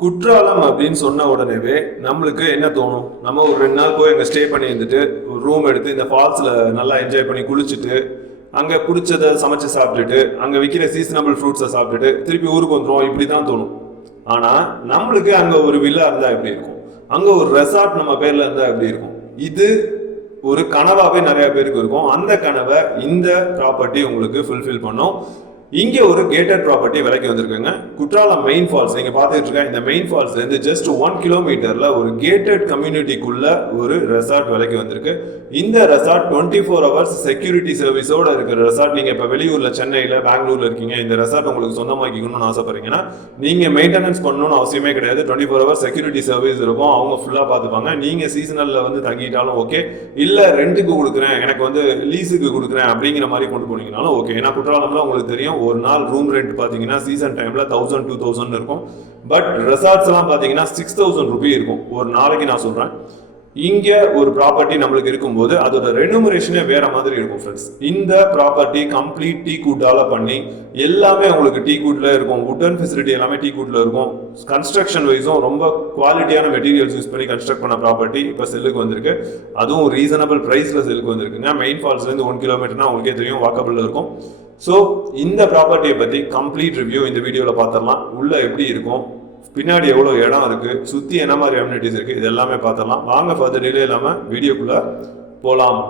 குற்றாலம் அப்படின்னு சொன்ன உடனேவே நம்மளுக்கு என்ன தோணும்? நம்ம ஒரு ரெண்டு நாள் போய் அங்கே ஸ்டே பண்ணி இருந்துட்டு ஒரு ரூம் எடுத்து இந்த ஃபால்ஸில் நல்லா என்ஜாய் பண்ணி குளிச்சுட்டு அங்கே பிடிச்சதை சமைச்சு சாப்பிட்டுட்டு அங்கே விற்கிற சீசனபிள் ஃப்ரூட்ஸை சாப்பிட்டுட்டு திருப்பி ஊருக்கு வந்துடும் இப்படி தான் தோணும். ஆனால் நம்மளுக்கு அங்கே ஒரு வில்லா இருந்தால் எப்படி இருக்கும்? அங்கே ஒரு ரெசார்ட் நம்ம பேரில் இருந்தால் எப்படி இருக்கும்? இது ஒரு கனவாகவே நிறைய பேருக்கு இருக்கும். அந்த கனவை இந்த ப்ராப்பர்ட்டி உங்களுக்கு ஃபுல்ஃபில் பண்ணும். இங்க ஒரு கேட்டட் ப்ராப்பர்ட்டி விலைக்கு வந்திருக்குங்க. குற்றாலம் மெயின் ஃபால்ஸ் நீங்க பார்த்துட்டு இருக்க இந்த மெயின் ஃபால்ஸ்ல இருந்து ஜஸ்ட் ஒன் கிலோமீட்டர்ல ஒரு கேட்டட் கம்யூனிட்டிக்குள்ள ஒரு ரெசார்ட் விலைக்கு வந்திருக்கு. இந்த resort twenty four hours security சர்வீஸோட இருக்கிற ரெசார்ட் நீங்க இப்ப வெளியூர்ல சென்னையில பெங்களூர்ல இருக்கீங்க. இந்த ரெசார்ட் உங்களுக்கு சொந்தமாக்கிக்கணும்னு ஆசைப்படுறீங்கன்னா நீங்க மெயின்டெனன்ஸ் பண்ணணும்னு அவசியமே கிடையாது. Twenty four hours security service இருக்கும். அவங்க ஃபுல்லா பார்த்துப்பாங்க. நீங்க சீசனல்ல வந்து தங்கிட்டாலும் ஓகே இல்ல ரெண்டுக்கு கொடுக்குறேன் எனக்கு வந்து லீஸுக்கு கொடுக்குறேன் அப்படிங்கிற மாதிரி கொண்டு போனீங்கனாலும் ஓகே ஏன்னா குற்றாலம்லாம் உங்களுக்கு தெரியும் ஒரு நாள் ரூம் ரெண்ட் பார்த்தீங்கன்னா சீசன் டைமில் தௌசண்ட் டூ தௌசண்ட் இருக்கும். பட் ரெசார்ட்ஸ்லாம் பார்த்தீங்கன்னா சிக்ஸ் தௌசண்ட் ருபி இருக்கும். ஒரு நாளைக்கு நான் சொல்கிறேன் இங்கே ஒரு ப்ராப்பர்ட்டி நம்மளுக்கு இருக்கும்போது அதோட ரெனுமரேஷனே வேற மாதிரி இருக்கும் ஃப்ரெண்ட்ஸ் இந்த ப்ராப்பர்ட்டி கம்ப்ளீட் டீ கூட்டால பண்ணி எல்லாமே உங்களுக்கு டீ கூட்டில் இருக்கும். உட்டன் ஃபெசிலிட்டி எல்லாமே டீ கூட்டில் இருக்கும். கன்ஸ்ட்ரக்ஷன் வைஸும் ரொம்ப குவாலிட்டியான மெட்டீரியல்ஸ் யூஸ் பண்ணி கன்ஸ்ட்ரக்ட் பண்ண ப்ராப்பர்ட்டி இப்போ செல்லுக்கு வந்திருக்கு. அதுவும் ரீசனபிள் ப்ரைஸில் செல்லுக்கு வந்திருக்குங்க மெயின் ஃபால்ஸ்லேருந்து ஒன் கிலோமீட்டர்னா உங்களுக்கே தெரியும் வாக்கபிள் இருக்கும். ஸோ இந்த ப்ராப்பர்ட்டியை பற்றி கம்ப்ளீட் ரிவ்யூ இந்த வீடியோவில் பார்த்துடலாம். உள்ளே எப்படி இருக்கும்? பின்னாடி எவ்வளோ இடம் இருக்குது சுற்றி என்ன மாதிரி அம்யூனிட்டிஸ் இருக்குது இது எல்லாமே பார்த்துடலாம். வாங்க ஃபர்தர் டிலே இல்லாமல் வீடியோக்குள்ளே போகலாம்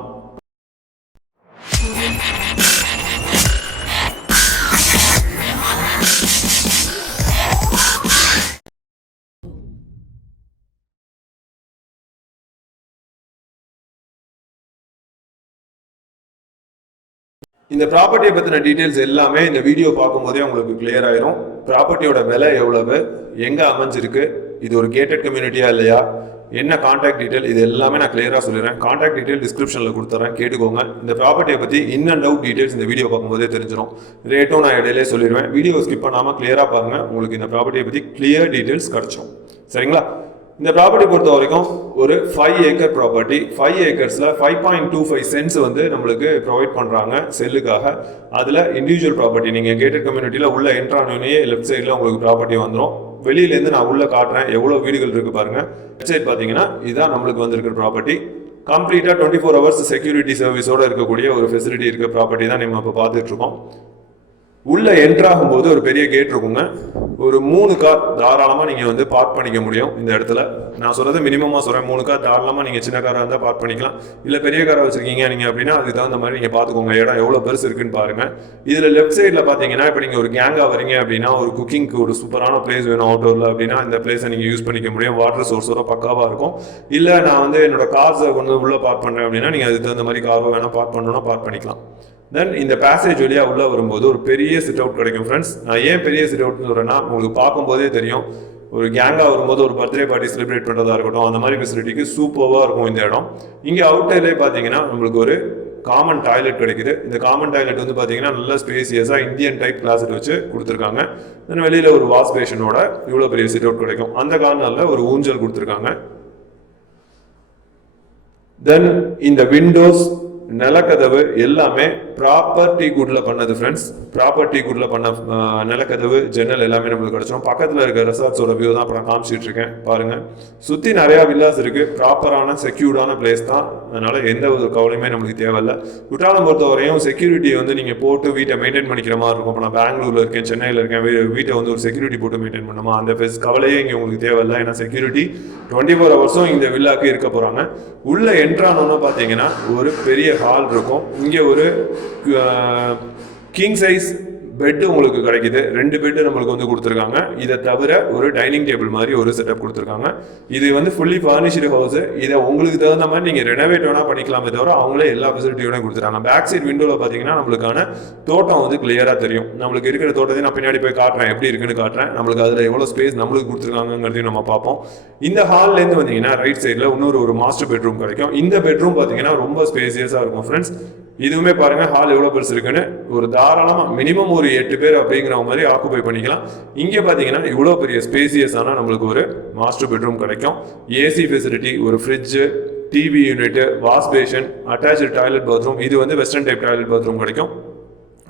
இந்த ப்ராப்பர்ட்டியை பற்றின டீட்டெயில்ஸ் எல்லாமே இந்த வீடியோ பார்க்கும்போதே உங்களுக்கு கிளியர் ஆயிரும். ப்ராப்பர்ட்டியோட விலை எவ்வளவு? எங்கே அமைஞ்சிருக்கு? இது ஒரு கேட்டட் கம்யூனிட்டியா இல்லையா? என்ன காண்டாக்ட் டீட்டெயில் இது எல்லாமே நான் கிளியராக சொல்லிடுறேன். காண்டாக்ட் டீட்டெயில் டிஸ்கிரிப்ஷனில் கொடுத்துறேன். கேட்டுக்கோங்க. இந்த ப்ராப்பர்ட்டியை பற்றி இன் அண்ட் அவுட் டீட்டெயில்ஸ் இந்த வீடியோ பார்க்கும்போதே தெரிஞ்சிடும் ரேட்டும் நான் இடையிலே சொல்லிடுவேன். வீடியோ ஸ்கிப் பண்ணாமல் கிளியராக பாருங்கள் உங்களுக்கு இந்த ப்ராப்பர்ட்டியை பற்றி கிளியர் டீட்டெயில்ஸ் கிடைச்சிடும் சரிங்களா? இந்த ப்ராப்பர்ட்டி பொறுத்த வரைக்கும் ஒரு five acre property five ஏக்கர்ஸில் five point two five cents வந்து நம்மளுக்கு ப்ரொவைட் பண்ணுறாங்க செல்லுக்காக. அதில் இண்டிவிஜுவல் ப்ராப்பர்ட்டி நீங்கள் கேட்டட் கம்யூனிட்டியில் உள்ள என்ட்ரானே லெஃப்ட் சைடில் உங்களுக்கு ப்ராப்பர்ட்டி வந்துடும் வெளியிலேருந்து நான் உள்ளே காட்டுறேன் எவ்வளோ வீடுகள் இருக்குது பாருங்கள் லெஃப்ட் சைட் பார்த்தீங்கன்னா இதுதான் நம்மளுக்கு வந்திருக்கிற ப்ராப்பர்ட்டி கம்ப்ளீட்டாக டுவெண்ட்டி ஃபோர் ஹவர்ஸ் செக்யூரிட்டி சர்வீஸோடு இருக்கக்கூடிய ஒரு ஃபெசிலிட்டி இருக்க ப்ராப்பர்ட்டி தான் நம்ம இப்போ பார்த்துட்ருக்கோம் உள்ளே என்ட்ராகும் போது ஒரு பெரிய கேட் இருக்குங்க. ஒரு மூணு கார் தாராளமாக நீங்கள் வந்து பார்க் பண்ணிக்க முடியும் இந்த இடத்துல. நான் சொல்கிறது மினிமமாக சொல்கிறேன் மூணு கார் தாராளமாக நீங்கள் சின்ன காராக இருந்தால் பார்க் பண்ணிக்கலாம். இல்லை பெரிய காராக வச்சுருக்கீங்க நீங்கள் அப்படின்னா அதுக்கு தகுந்த மாதிரி நீங்கள் பார்த்துக்கோங்க இடம் எவ்வளோ பெருசு இருக்குன்னு பாருங்கள் இதில் லெஃப்ட் சைடில் பார்த்தீங்கன்னா இப்போ நீங்கள் ஒரு கேங்காக வரீங்க அப்படின்னா ஒரு குக்கிங்க்கு ஒரு சூப்பரான பிளேஸ் வேணும் அவுட்டோரில் அப்படின்னா இந்த பிளேஸை நீங்கள் யூஸ் பண்ணிக்க முடியும். வாட்டர் சோர்ஸோட பக்காவாக இருக்கும். இல்லை நான் வந்து என்னோட கார்ஸை கொண்டு உள்ளே பார்க் பண்ணுறேன் அப்படின்னா நீங்கள் அதுக்கு தகுந்த மாதிரி காரோ வேணால் பார்க் பண்ணணும்னா பார்க் பண்ணிக்கலாம். தென் இந்த பேசேஜ் வழியாக உள்ளே வரும்போது ஒரு பெரிய சிட் அவுட் கிடைக்கும் ஃப்ரெண்ட்ஸ் நான் ஏன் பெரிய சிட் அவுட்னு சொல்கிறேன்னா உங்களுக்கு பார்க்கும்போதே தெரியும். ஒரு கேங்காக வரும்போது ஒரு பர்த்டே பார்ட்டி செலிப்ரேட் பண்ணுறதா இருக்கட்டும் அந்த மாதிரி ஃபெசிலிட்டிக்கு சூப்பராக இருக்கும் இந்த இடம். இங்கே அவுட்டர்லேயே பார்த்தீங்கன்னா நம்மளுக்கு ஒரு காமன் டாய்லெட் கிடைக்குது. இந்த காமன் டாய்லெட் வந்து பார்த்தீங்கன்னா நல்ல ஸ்பேசியஸாக இந்தியன் டைப் கிளாஸட் வச்சு கொடுத்துருக்காங்க. தென் வெளியில் ஒரு வாஷ் பேஷனோட இவ்வளோ பெரிய சிட் அவுட் கிடைக்கும். அந்த கார்னரில் ஒரு ஊஞ்சல் கொடுத்துருக்காங்க. தென் இந்த விண்டோஸ் நிலக்கதவு எல்லாமே ப்ராப்பர் டீ குட்ல பண்ணது ஃப்ரெண்ட்ஸ் ப்ராப்பர் டீ குட்ல பண்ண நிலக்கதவு ஜன்னல் எல்லாமே நம்மளுக்கு கிடைச்சோம் பக்கத்தில் இருக்க ரெசார்ட்ஸோட வியூ தான் இப்போ நான் காமிச்சிட்டு இருக்கேன் பாருங்க. சுற்றி நிறையா வில்லாஸ் இருக்கு. ப்ராப்பரான செக்யூர்டான பிளேஸ் தான். அதனால எந்த ஒரு கவலையுமே நம்மளுக்கு தேவையில்லை. குற்றாலம் பொறுத்த வரையும் செக்யூரிட்டியை வந்து நீங்கள் போட்டு வீட்டை மெயின்டைன் பண்ணிக்கிற மாதிரி இருக்கும். இப்போ நான் பெங்களூர்ல இருக்கேன் சென்னையில் இருக்கேன் வீ- வீட்டை வந்து ஒரு செக்யூரிட்டி போட்டு மெயின்டைன் பண்ணுமா? அந்த பிளேஸ் கவலையே இங்கே உங்களுக்கு தேவையில்லை. ஏன்னா செக்யூரிட்டி டுவெண்ட்டி ஃபோர் ஹவர்ஸும் இந்த வில்லாக்கு இருக்க போகிறாங்க உள்ளே என்ட்ரானோன்னு பார்த்தீங்கன்னா ஒரு பெரிய ஹால் இருக்கும். இங்கே ஒரு கிங் சைஸ் பெட் உங்களுக்கு கிடைக்குது. ரெண்டு பெட்டு நம்மளுக்கு வந்து கொடுத்துருக்காங்க. இதை தவிர ஒரு டைனிங் டேபிள் மாதிரி ஒரு செட்டப் கொடுத்துருக்காங்க. இது வந்து ஃபுல்லி ஃபர்னிஷ்டு ஹவுஸ் இதை உங்களுக்கு தகுந்த மாதிரி நீங்கள் ரெனோவேட் வேணால் பண்ணிக்கலாமே தவிர அவங்களே எல்லா ஃபெசிலிட்டியோடையும் கொடுத்துருக்காங்க பேக் சைட் விண்டோவில் பார்த்தீங்கன்னா நம்மளுக்கான தோட்டம் வந்து கிளியராக தெரியும். நம்மளுக்கு இருக்கிற தோட்டத்தையும் நான் பின்னாடி போய் காட்டுறேன். எப்படி இருக்குன்னு காட்டுறேன். நம்மளுக்கு அதில் எவ்வளோ ஸ்பேஸ் நம்மளுக்கு கொடுத்துருக்காங்கிறதையும் நம்ம பார்ப்போம். இந்த ஹால்லேருந்து வந்தீங்கன்னா ரைட் சைடில் இன்னொரு ஒரு மாஸ்டர் பெட்ரூம் கிடைக்கும். இந்த பெட்ரூம் பார்த்தீங்கன்னா ரொம்ப ஸ்பேசியஸாக இருக்கும் ஃப்ரெண்ட்ஸ் இதுவுமே பாருங்க ஹால் எவ்வளோ பெருசு இருக்குன்னு. ஒரு தாராளமாக மினிமம் ஒரு எட்டு பேர் அப்படிங்கிற மாதிரி ஆக்குபை பண்ணிக்கலாம். இங்கே பார்த்தீங்கன்னா இவ்வளோ பெரிய ஸ்பேசியஸான நம்மளுக்கு ஒரு மாஸ்டர் பெட்ரூம் கிடைக்கும். ஏசி ஃபெசிலிட்டி ஒரு fridge TV unit wash basin attached toilet bathroom இது வந்து வெஸ்டர்ன் டைப் டாய்லெட் பாத்ரூம் கிடைக்கும்.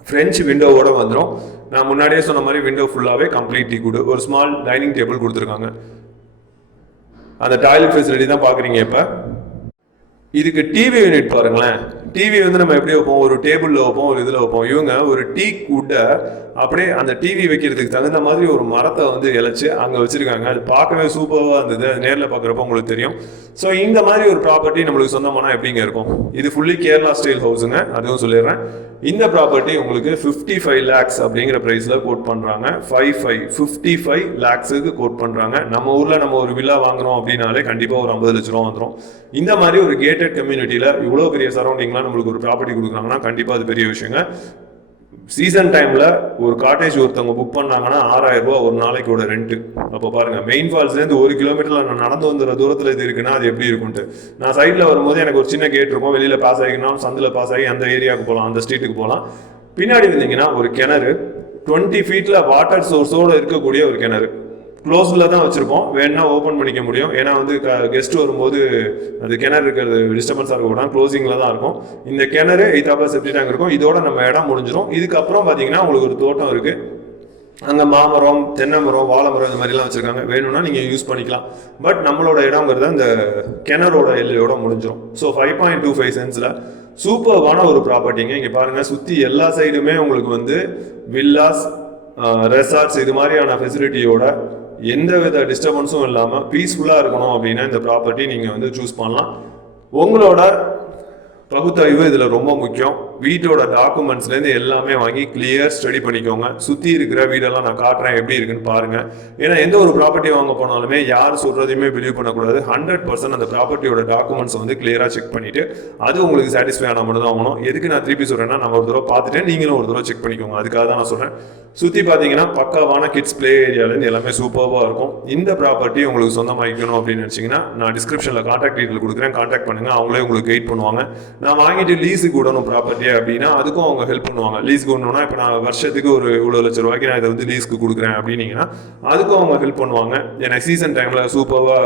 ஃப்ரெஞ்ச் விண்டோவோட வந்துடும் நான் முன்னாடியே சொன்ன மாதிரி விண்டோ ஃபுல்லாகவே கம்ப்ளீட் டீ கூடு. ஒரு ஸ்மால் டைனிங் டேபிள் கொடுத்துருக்காங்க. அந்த டாய்லெட் ஃபெசிலிட்டி தான் பார்க்குறீங்க இப்போ. இதுக்கு டிவி யூனிட் பாருங்களேன். டிவி வந்து நம்ம எப்படி வைப்போம் ஒரு டேபிளில் வைப்போம் ஒரு இதில் வைப்போம். இவங்க ஒரு டீ கூட்டை அப்படியே அந்த டிவி வைக்கிறதுக்கு தகுந்த மாதிரி ஒரு மரத்தை வந்து இழைச்சி அங்கே வச்சிருக்காங்க. அது பார்க்கவே சூப்பராக இருந்தது. அது நேரில் பார்க்குறப்ப உங்களுக்கு தெரியும். ஸோ இந்த மாதிரி ஒரு ப்ராப்பர்ட்டி நம்மளுக்கு சொந்தமானா எப்படிங்க இருக்கும்? இது ஃபுல்லி கேரளா ஸ்டைல் ஹவுஸுங்க அதுவும் சொல்லிடுறேன். இந்த ப்ராப்பர்ட்டி உங்களுக்கு ஃபிஃப்டி ஃபைவ் லேக்ஸ் அப்படிங்கிற ப்ரைஸில் கோட் பண்ணுறாங்க ஃபைவ் ஃபைவ் ஃபிஃப்டி ஃபைவ் லேக்ஸுக்கு கோட் பண்ணுறாங்க நம்ம ஊரில் நம்ம ஒரு வில்லா வாங்குறோம் அப்படின்னாலே கண்டிப்பாக ஒரு ஐம்பது லட்ச ரூபா வந்துடும் இந்த மாதிரி ஒரு கேட்டட் கம்யூனிட்டியில் இவ்வளோ பெரிய சரௌண்டிங்லாம் நம்மளுக்கு ஒரு ப்ராப்பர்ட்டி கொடுக்குறாங்கன்னா கண்டிப்பாக அது பெரிய விஷயங்க. சீசன் டைமில் ஒரு காட்டேஜ் ஒருத்தவங்க புக் பண்ணாங்கன்னா ஆறாயிரம் ரூபாய் ஒரு நாளைக்கோட ரெண்ட்டு அப்போ பாருங்க மெயின் ஃபால்ஸ்லேருந்து ஒரு கிலோமீட்டர்ல நான் நடந்து வந்துற தூரத்தில் இது இருக்குன்னா அது எப்படி இருக்குன்ட்டு நான் சைடில் வரும்போது எனக்கு ஒரு சின்ன கேட் இருக்கும். வெளியில பாஸ் ஆகிக்கணும் சந்தில் பாஸ் ஆகி அந்த ஏரியாவுக்கு போகலாம் அந்த ஸ்ட்ரீட்டுக்கு போகலாம் பின்னாடி இருந்தீங்கன்னா ஒரு கிணறு டுவெண்ட்டி ஃபீட்ல வாட்டர் சோர்ஸோட இருக்கக்கூடிய ஒரு கிணறு. க்ளோஸில் தான் வச்சுருக்கோம் வேணால் ஓப்பன் பண்ணிக்க முடியும். ஏன்னா வந்து கெஸ்ட் வரும்போது அது கிணறு இருக்கிறது டிஸ்டர்பன்ஸாக இருக்கக்கூடாது. க்ளோசிங்கில் தான் இருக்கும். இந்த கிணறு எய்தாப்பில் செப்டி டேங்க் இருக்கும். இதோட நம்ம இடம் முடிஞ்சிடும் இதுக்கப்புறம் பார்த்தீங்கன்னா உங்களுக்கு ஒரு தோட்டம் இருக்குது அங்கே மாமரம் தென்னை மரம் வாழை மரம் இந்த மாதிரிலாம் வச்சுருக்காங்க. வேணும்னா நீங்கள் யூஸ் பண்ணிக்கலாம். பட் நம்மளோட இடங்கிறது அந்த கிணறோட எல்லையோட முடிஞ்சிடும் so five point two five சென்ஸில் சூப்பர்வான ஒரு ப்ராப்பர்ட்டிங்க இங்கே பாருங்கள் சுற்றி எல்லா சைடுமே உங்களுக்கு வந்து வில்லாஸ் ரெசார்ட்ஸ் இது மாதிரியான ஃபெசிலிட்டியோட எந்த வித டிஸ்டர்பன்ஸும் இல்லாமல் பீஸ்ஃபுல்லாக இருக்கணும் அப்படின்னா இந்த ப்ராப்பர்ட்டி நீங்கள் வந்து சூஸ் பண்ணலாம். உங்களோட பகுத்தறிவு இதில் ரொம்ப முக்கியம். வீட்டோட டாக்குமெண்ட்ஸ்லேருந்து எல்லாமே வாங்கி கிளியர் ஸ்டடி பண்ணிக்கோங்க. சுற்றி இருக்கிற வீடெல்லாம் நான் காட்டுறேன் எப்படி இருக்குன்னு பாருங்க. ஏன்னா எந்த ஒரு ப்ராப்பர்ட்டி வாங்க போனாலுமே யார் சொல்கிறதையுமே பிலீவ் பண்ணக்கூடாது. ஹண்ட்ரட் பர்சன்ட் அந்த ப்ராப்பர்ட்டியோட டாக்குமெண்ட்ஸ் வந்து கிளியராக செக் பண்ணிட்டு அது உங்களுக்கு சாட்டிஸ்ஃபை ஆனால் மட்டும் தான் ஆகணும். எதுக்கு நான் திருப்பி சொல்கிறேன்னா நம்ம ஒரு தடவை பார்த்துட்டு நீங்களும் ஒரு தடவை செக் பண்ணிக்கோங்க. அதுக்காக தான் நான் சொல்கிறேன் சுற்றி பார்த்தீங்கன்னா பக்காவான கிட்ஸ் ப்ளே ஏரியாலேருந்து எல்லாமே சூப்பராக இருக்கும். இந்த ப்ராப்பர்ட்டி உங்களுக்கு சொந்தமாக்கணும் அப்படின்னு நினச்சிங்கன்னா நான் டிஸ்கிரிப்ஷனில் காண்டாக்ட் டீட்டெயில் கொடுக்குறேன். காண்டாக்ட் பண்ணுங்கள் அவங்களே உங்களுக்கு கைட் பண்ணுவாங்க. நான் வாங்கிட்டு லீஸுக்கு விடணும் ப்ராப்பர்ட்டி அப்படின்னா அதுக்கும் அவங்க ஹெல்ப் பண்ணுவாங்க. லீஸ்க்கு ஒன்றுனா இப்போ நான் வருஷத்துக்கு ஒரு இவ்வளோ லட்ச ரூபாய்க்கு நான் இதை வந்து லீஸ்க்கு கொடுக்குறேன் அப்படின்னீங்கன்னா அதுக்கும் அவங்க ஹெல்ப் பண்ணுவாங்க. ஏன்னா சீசன் டைமில் சூப்பராக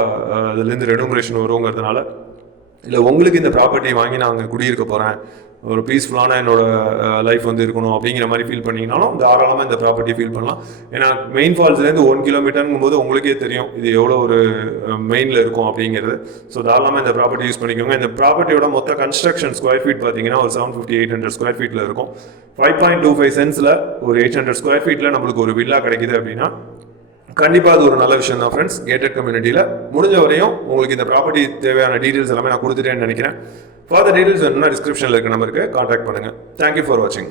அதுலேருந்து ரெனுமரேஷன் வருங்கிறதுனால இல்லை உங்களுக்கு இந்த ப்ராப்பர்ட்டி வாங்கி நான் அங்கே குடியிருக்க போகிறேன் ஒரு பீஸ்ஃபுல்லான என்னோட லைஃப் வந்து இருக்கணும் அப்படிங்கிற மாதிரி ஃபீல் பண்ணிங்கனாலும் தாராளமாக இந்த ப்ராப்பர்ட்டி ஃபீல் பண்ணலாம். ஏன்னா மெயின் ஃபால்ஸ்லேருந்து ஒன் கிலோமீட்டருங்கும் போது உங்களுக்கே தெரியும் இது எவ்வளோ ஒரு மெயினில் இருக்கும் அப்படிங்கிறது. ஸோ தாராளமாக இந்த ப்ராப்பர்ட்டி யூஸ் பண்ணிக்கோங்க. இந்த ப்ராப்பர்ட்டியோட மொத்த கன்ஸ்ட்ரக்ஷன் ஸ்கொயர் ஃபீட் பார்த்தீங்கன்னா ஒரு seven fifty eight hundred square ஃபீட்டில் இருக்கும். ஃபைவ் பாயிண்ட் டூ ஃபைவ் சென்ஸில் ஒரு எயிட் ஹண்ட்ரட் ஸ்கொயர் ஃபீட்டில் நம்மளுக்கு ஒரு வில்லா கிடைக்குது அப்படின்னா கண்டிப்பாக அது ஒரு நல்ல விஷயம் தான் ஃப்ரெண்ட்ஸ் கேட்டட் கம்யூனிட்டியில் முடிஞ்ச வரையும் உங்களுக்கு இந்த ப்ராப்பர்ட்டி தேவையான டீட்டெயில்ஸ் எல்லாமே நான் கொடுத்துட்டேன்னு நினைக்கிறேன். ஃபார் டீட்டெயில்ஸ் வேணும்னா டிஸ்கிரிப்ஷனில் இருக்க நம்பருக்கு காண்டாக்ட் பண்ணுங்கள் தேங்க்யூ ஃபார் வாட்சிங்